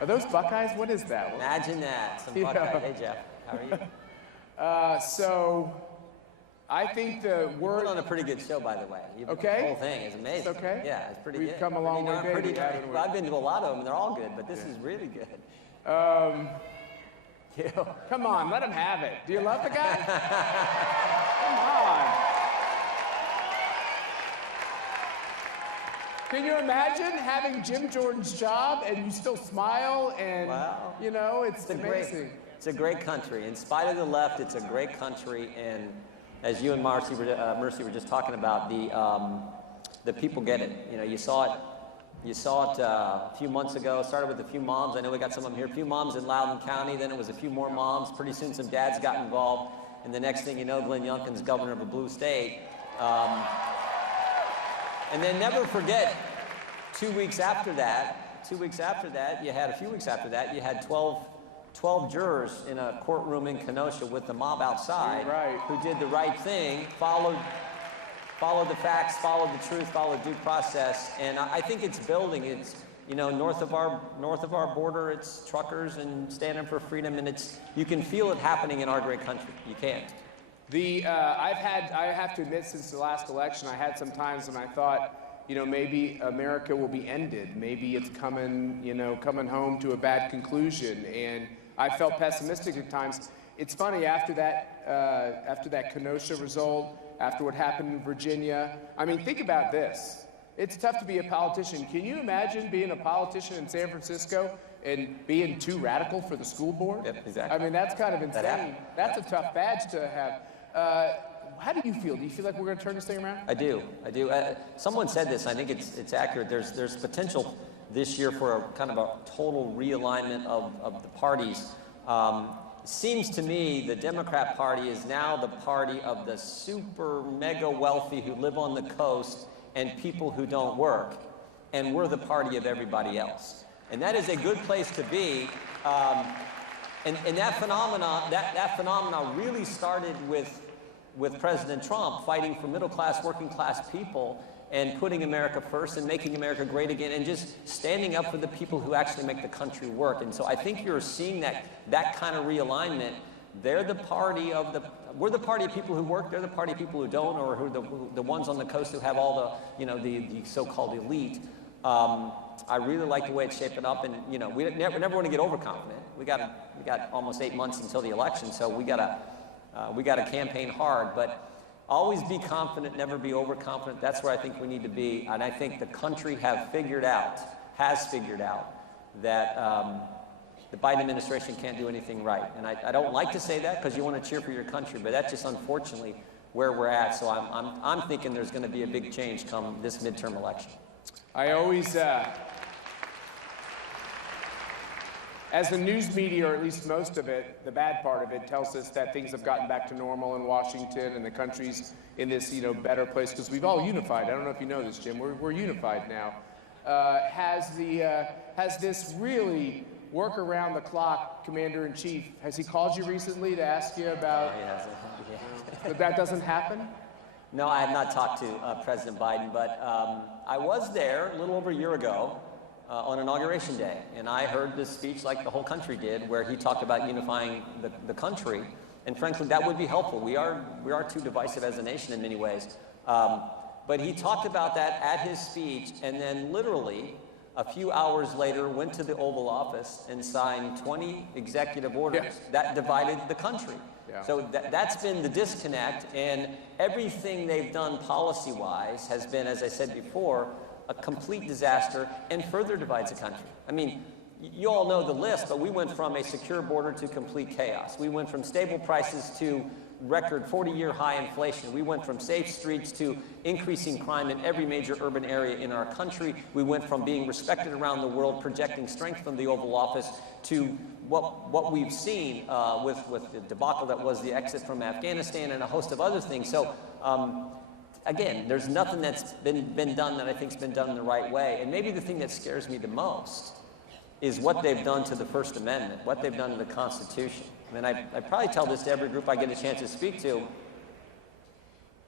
Are those Buckeyes? What is that? Imagine that. Some Yeah. Buckeyes. Hey, Jeff. How are you? So I think We're on a pretty good show, by the way. Okay. The whole thing is amazing. It's okay? Yeah, it's pretty We've good. come a long way, Pretty baby, haven't we? I've been to a lot of them, and they're all good, but this is really good. Come on, let him have it. Do you love the guy? Come on. Can you imagine having Jim Jordan's job and you still smile and, Wow. you know, it's amazing. It's a great country. In spite of the left, it's a great country. And as you and Mercy were just talking about, the people get it. You know, you saw it a few months ago. It started with a few moms. I know we got some of them here. A few moms in Loudoun County. Then it was a few more moms. Pretty soon some dads got involved. And the next thing you know, Glenn Youngkin's governor of a blue state. And then never forget, 2 weeks after that, you had a few weeks after that, you had 12 jurors in a courtroom in Kenosha with the mob outside, Right. who did the right thing, followed the facts, followed the truth, followed due process, and I think it's building. It's, you know, north of our border, it's truckers and standing for freedom, and you can feel it happening in our great country. You can. I have to admit, since the last election, I had some times when I thought, you know, maybe America will be ended. Maybe it's coming home to a bad conclusion. And I felt pessimistic at times. It's funny, after that Kenosha result, after what happened in Virginia, I mean, think about this. It's tough to be a politician. Can you imagine being a politician in San Francisco and being too radical for the school board? Yep, exactly. I mean, that's kind of insane. That's a tough badge to have. How do you feel? Do you feel like we're going to turn this thing around? I do. Someone said this, I think it's accurate. There's potential this year for a kind of a total realignment of the parties. Seems to me the Democrat Party is now the party of the super mega wealthy who live on the coast and people who don't work, and we're the party of everybody else. And that is a good place to be. And that phenomena really started with President Trump fighting for middle-class, working-class people and putting America first and making America great again and just standing up for the people who actually make the country work. And so I think you're seeing that kind of realignment. We're the party of people who work, they're the party of people who don't, or who the ones on the coast who have all the so-called elite. I really like the way it's shaping up, and we never want to get overconfident. We got almost 8 months until the election, so we gotta campaign hard, but always be confident, never be overconfident. That's where I think we need to be, and I think the country has figured out that the Biden administration can't do anything right. And I don't like to say that because you want to cheer for your country, but that's just unfortunately where we're at. So I'm thinking there's going to be a big change come this midterm election. I always, as the news media, or at least most of it, the bad part of it, tells us that things have gotten back to normal in Washington and the country's in this, better place because we've all unified. I don't know if you know this, Jim. We're unified now. Has this really work around the clock commander-in-chief? Has he called you recently to ask you about? But that doesn't happen? No, I have not talked to President Biden, but I was there a little over a year ago on Inauguration Day, and I heard this speech like the whole country did, where he talked about unifying the country, and frankly, that would be helpful. We are too divisive as a nation in many ways, but he talked about that at his speech, and then literally a few hours later went to the Oval Office and signed 20 executive orders that divided the country. So that's been the disconnect, and everything they've done policy-wise has been, as I said before, a complete disaster and further divides the country. I mean, you all know the list, but we went from a secure border to complete chaos. We went from stable prices to record 40-year high inflation. We went from safe streets to increasing crime in every major urban area in our country. We went from being respected around the world, projecting strength from the Oval Office, to what we've seen with the debacle that was the exit from Afghanistan and a host of other things. So again, there's nothing that's been done that I think's been done in the right way. And maybe the thing that scares me the most is what they've done to the First Amendment, what they've done to the Constitution. I mean, I probably tell this to every group I get a chance to speak to.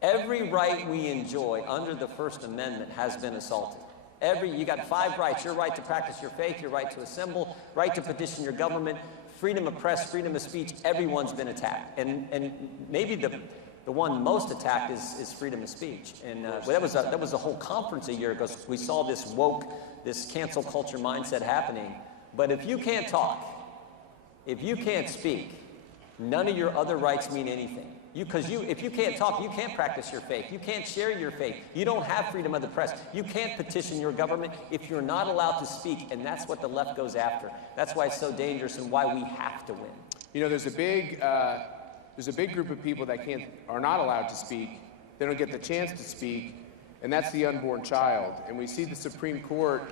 Every right we enjoy under the First Amendment has been assaulted. You got 5 rights: your right to practice your faith, your right to assemble, right to petition your government, freedom of press, freedom of speech. Everyone's been attacked, and maybe the one most attacked is freedom of speech. And that was a whole conference a year ago. We saw this woke, this cancel culture mindset happening. But if you can't talk, if you can't speak, none of your other rights mean anything. If you can't talk, you can't practice your faith. You can't share your faith. You don't have freedom of the press. You can't petition your government if you're not allowed to speak, and that's what the left goes after. That's why it's so dangerous and why we have to win. You know, there's a big group of people that are not allowed to speak. They don't get the chance to speak, and that's the unborn child. And we see the Supreme Court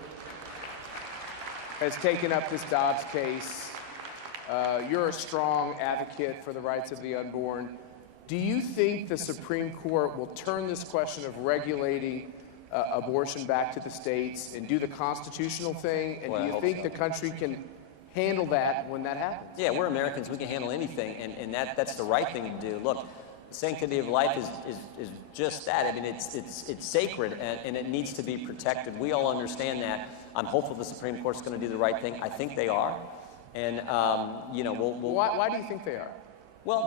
has taken up this Dobbs case. You're a strong advocate for the rights of the unborn. Do you think the Supreme Court will turn this question of regulating abortion back to the states and do the constitutional thing? And do you think the country can handle that when that happens? Yeah, we're Americans. We can handle anything, and that's the right thing to do. Look, the sanctity of life is just that. I mean, it's sacred, and it needs to be protected. We all understand that. I'm hopeful the Supreme Court's going to do the right thing. I think they are. And, you know, Why do you think they are? Well,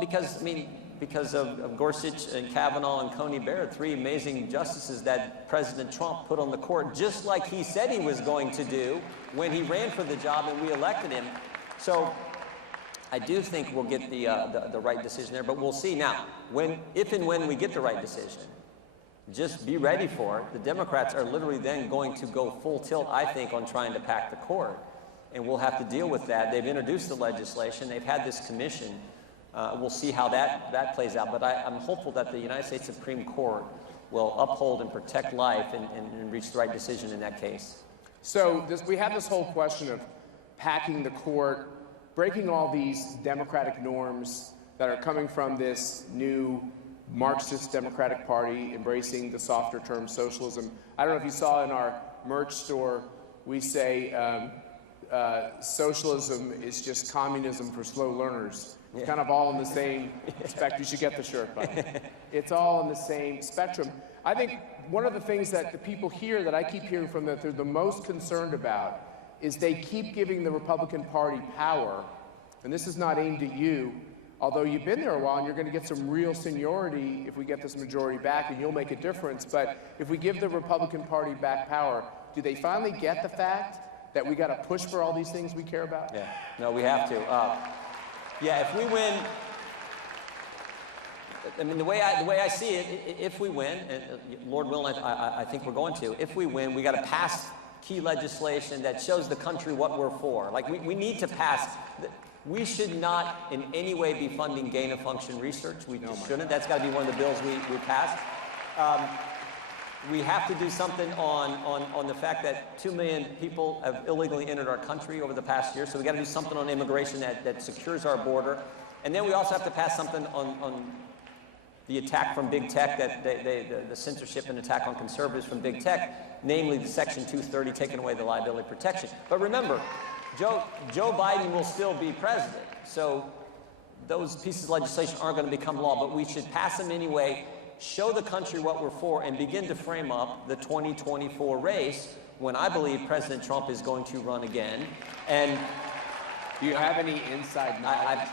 because of Gorsuch and Kavanaugh and Coney Barrett, 3 amazing justices that President Trump put on the court, just like he said he was going to do when he ran for the job and we elected him. So I do think we'll get the right decision there, but we'll see. Now, if and when we get the right decision, just be ready for it. The Democrats are literally then going to go full tilt, I think, on trying to pack the court. And we'll have to deal with that. They've introduced the legislation. They've had this commission. We'll see how that plays out. But I'm hopeful that the United States Supreme Court will uphold and protect life and reach the right decision in that case. So we have this whole question of packing the court, breaking all these democratic norms that are coming from this new Marxist Democratic Party, embracing the softer term socialism. I don't know if you saw in our merch store, we say socialism is just communism for slow learners. It's kind of all in the same spectrum. You should get the shirt, buddy. It's all in the same spectrum. I think one of the things that the people here that I keep hearing from that they're the most concerned about is they keep giving the Republican Party power, and this is not aimed at you, although you've been there a while and you're going to get some real seniority if we get this majority back, and you'll make a difference. But if we give the Republican Party back power, do they finally get the fact that we got to push for all these things we care about? Yeah, no, we have to. Yeah, if we win, I mean, the way I see it, if we win, and Lord willing, I think we're going to, if we win, we got to pass key legislation that shows the country what we're for. Like, we need to pass. We should not in any way be funding gain-of-function research. We shouldn't. That's got to be one of the bills we pass. We have to do something on the fact that 2 million people have illegally entered our country over the past year. So we got to do something on immigration that secures our border. And then we also have to pass something on the attack from big tech, the censorship and attack on conservatives from big tech, namely the Section 230, taking away the liability protection. But remember, Joe Biden will still be president. So those pieces of legislation aren't going to become law, but we should pass them anyway, show the country what we're for, and begin to frame up the 2024 race when I believe President Trump is going to run again. And do you have any inside knowledge?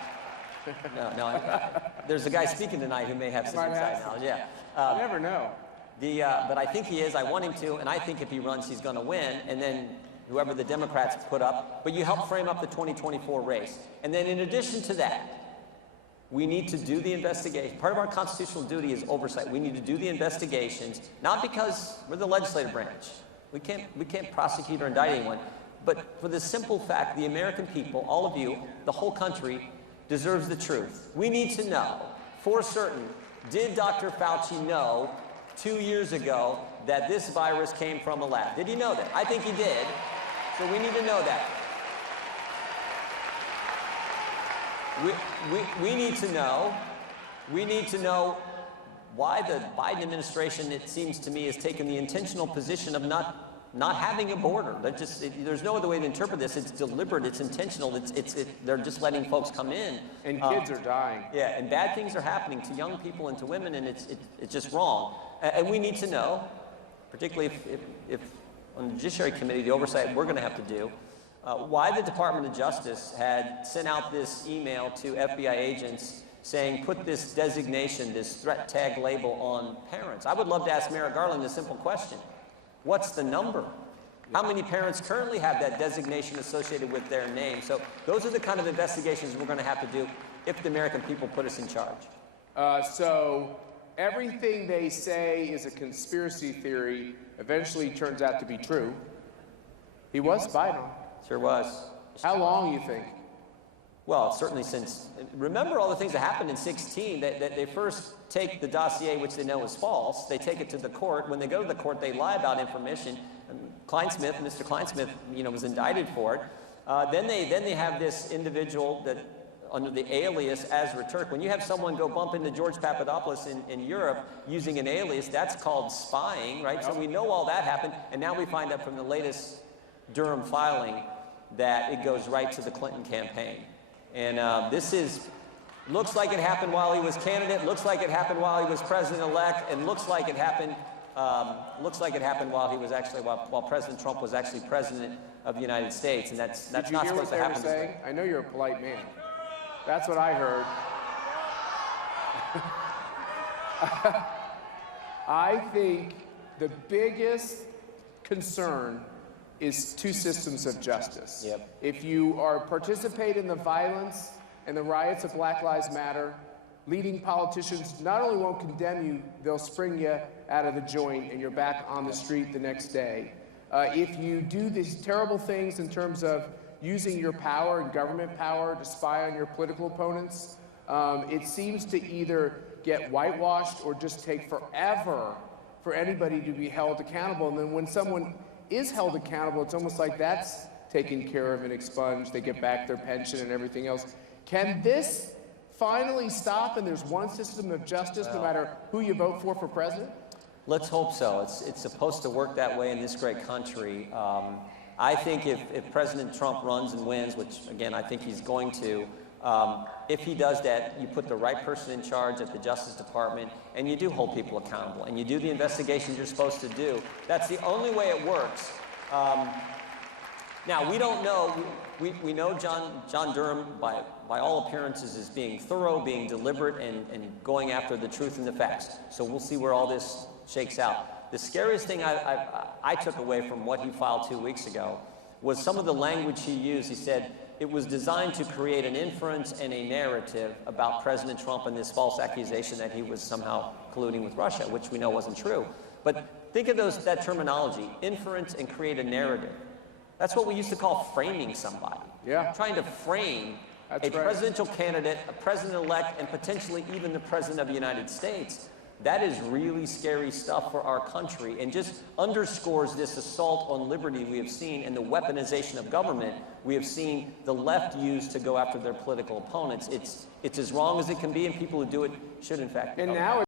No. There's a guy speaking tonight who may have some inside knowledge. Yeah. You never know. But I think he is. I want him to, and I think if he runs, he's going to win. And then whoever the Democrats put up. But you help frame up the 2024 race. And then in addition to that, we need to do the investigation. Part of our constitutional duty is oversight. We need to do the investigations, not because we're the legislative branch. We can't prosecute or indict anyone, but for the simple fact the American people, all of you, the whole country, deserves the truth. We need to know for certain, did Dr. Fauci know 2 years ago that this virus came from a lab? Did he know that? I think he did. So we need to know that. We need to know why the Biden administration, it seems to me, has taken the intentional position of not having a border. There's no other way to interpret this. It's deliberate. It's intentional. They're just letting folks come in. And kids are dying. Yeah, and bad things are happening to young people and to women, and it's just wrong. And we need to know, particularly if on the Judiciary Committee, the oversight we're going to have to do, why the Department of Justice had sent out this email to FBI agents saying, put this designation, this threat tag label on parents. I would love to ask Merrick Garland a simple question. What's the number? How many parents currently have that designation associated with their name? So those are the kind of investigations we're going to have to do if the American people put us in charge. So everything they say is a conspiracy theory eventually turns out to be true. He was spied on. Sure was. How long, you think? Well, certainly since, remember all the things that happened in 2016, that they first take the dossier, which they know is false, they take it to the court. When they go to the court, they lie about information. Kleinsmith, Mr. Kleinsmith, was indicted for it. Then they have this individual that, under the alias Azra Turk. When you have someone go bump into George Papadopoulos in Europe using an alias, that's called spying, right? So we know all that happened, and now we find out from the latest Durham filing that it goes right to the Clinton campaign. And looks like it happened while he was candidate, looks like it happened while he was president-elect, and looks like it happened while he was actually, while President Trump was actually president of the United States, and that's not supposed to happen. Did you hear what they were saying? I know you're a polite man. That's what I heard. I think the biggest concern is two systems of justice. Yep. If you are participate in the violence and the riots of Black Lives Matter, leading politicians not only won't condemn you, they'll spring you out of the joint and you're back on the street the next day. If you do these terrible things in terms of using your power and government power to spy on your political opponents, it seems to either get whitewashed or just take forever for anybody to be held accountable. And then when someone is held accountable, it's almost like that's taken care of and expunged. They get back their pension and everything else. Can this finally stop and there's one system of justice no matter who you vote for president? Let's hope so. It's supposed to work that way in this great country. I think if President Trump runs and wins, which again I think he's going to, if he does that, you put the right person in charge at the Justice Department, and you do hold people accountable, and you do the investigations you're supposed to do. That's the only way it works. Now, we don't know. We know John Durham, by all appearances, is being thorough, being deliberate, and going after the truth and the facts. So we'll see where all this shakes out. The scariest thing I took away from what he filed 2 weeks ago was some of the language he used. He said it was designed to create an inference and a narrative about President Trump and this false accusation that he was somehow colluding with Russia, which we know wasn't true. But think of that terminology, inference and create a narrative. That's what we used to call framing somebody. Yeah. Trying to frame a presidential candidate, a president-elect, and potentially even the president of the United States. That is really scary stuff for our country and just underscores this assault on liberty we have seen and the weaponization of government we have seen the left use to go after their political opponents. It's as wrong as it can be, and people who do it should, in fact, be. And now